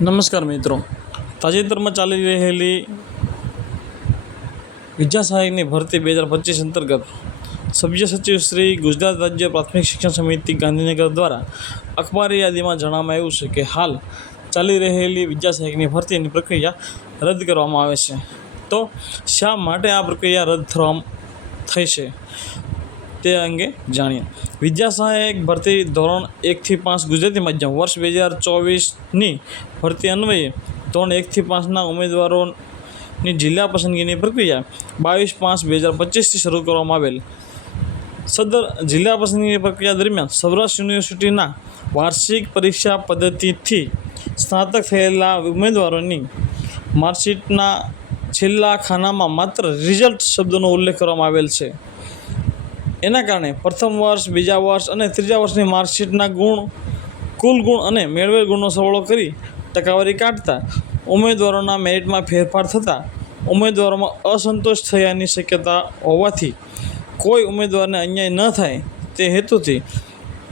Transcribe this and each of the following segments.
નમસ્કાર મિત્રો. તાજેતરમાં ચાલી રહેલી વિદ્યા સહાયકની ભરતી બે હજાર પચીસ અંતર્ગત સભ્ય સચિવ શ્રી ગુજરાત રાજ્ય પ્રાથમિક શિક્ષણ સમિતિ ગાંધીનગર દ્વારા અખબારી યાદીમાં જણાવવામાં આવ્યું છે કે હાલ ચાલી રહેલી વિદ્યા સહાયકની ભરતીની પ્રક્રિયા રદ કરવામાં આવે છે. તો શા માટે આ પ્રક્રિયા રદ થવા થઈ છે તે અંગે જાણીએ. વિદ્યા સહાયક ભરતી ધોરણ એકથી પાંચ ગુજરાતી માધ્યમ. વર્ષ બે હજાર ચોવીસની ભરતી અન્વયે ધોરણ એકથી પાંચના ઉમેદવારોની જિલ્લા પસંદગીની પ્રક્રિયા બાવીસ પાંચ બે હજાર પચીસથી શરૂ કરવામાં આવેલ. સદર જિલ્લા પસંદગીની પ્રક્રિયા દરમિયાન સૌરાષ્ટ્ર યુનિવર્સિટીના વાર્ષિક પરીક્ષા પદ્ધતિથી સ્નાતક થયેલા ઉમેદવારોની માર્કશીટના છેલ્લા ખાનામાં માત્ર રિઝલ્ટ શબ્દનો ઉલ્લેખ કરવામાં આવેલ છે. એના કારણે પ્રથમ વર્ષ, બીજા વર્ષ અને ત્રીજા વર્ષની માર્કશીટના ગુણ, કુલ ગુણ અને મેળવેલ ગુણનો સરવાળો કરી ટકાવારી કાઢતા ઉમેદવારોના મેરિટમાં ફેરફાર થતાં ઉમેદવારોમાં અસંતોષ થયાની શક્યતા હોવાથી કોઈ ઉમેદવારને અન્યાય ન થાય તે હેતુથી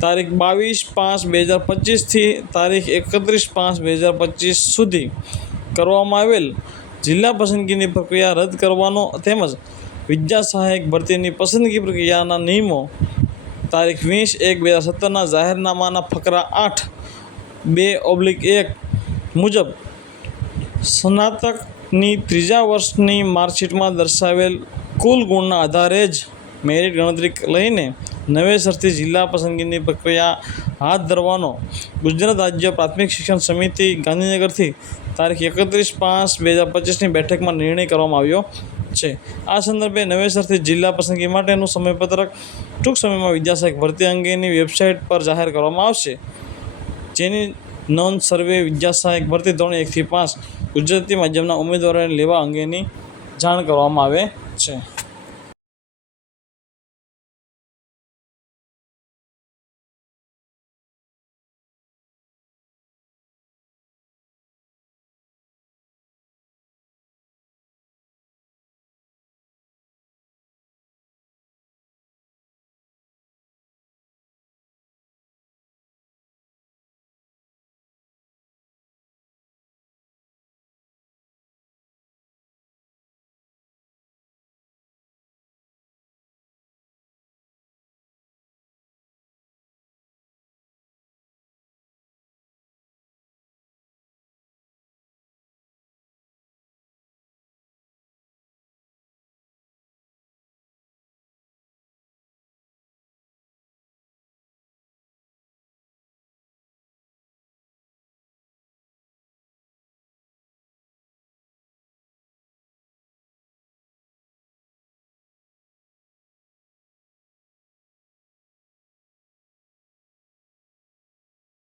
તારીખ બાવીસ પાંચ બે હજાર પચીસથી તારીખ એકત્રીસ પાંચ બે હજાર પચીસ સુધી કરવામાં આવેલ જિલ્લા પસંદગીની પ્રક્રિયા રદ કરવાનો તેમજ વિદ્યા સહાયક ભરતીની પસંદગી પ્રક્રિયાના નિયમો તારીખ વીસ એક બે હજાર સત્તરના જાહેરનામાના ફકરા આઠ બે ઓબ્લિક એક મુજબ સ્નાતકની ત્રીજા વર્ષની માર્કશીટમાં દર્શાવેલ કુલ ગુણના આધારે જ મેરિટ ગણતરી લઈને નવેસરથી જિલ્લા પસંદગીની પ્રક્રિયા હાથ ધરવાનો ગુજરાત રાજ્ય પ્રાથમિક શિક્ષણ સમિતિ ગાંધીનગરથી તારીખ એકત્રીસ પાંચ બે હજાર પચીસની બેઠકમાં નિર્ણય કરવામાં આવ્યો છે. આ સંદર્ભે નવેસરથી જિલ્લા પસંદગી માટેનું સમયપત્રક ટૂંક સમયમાં વિદ્યાસહાયક ભરતી અંગેની વેબસાઇટ પર જાહેર કરવામાં આવશે. જેની નોંધ સર્વે વિદ્યાસહાયક ભરતી ધોરણ એકથી પાંચ ગુજરાતી માધ્યમના ઉમેદવારોને લેવા અંગેની જાણ કરવામાં આવે છે.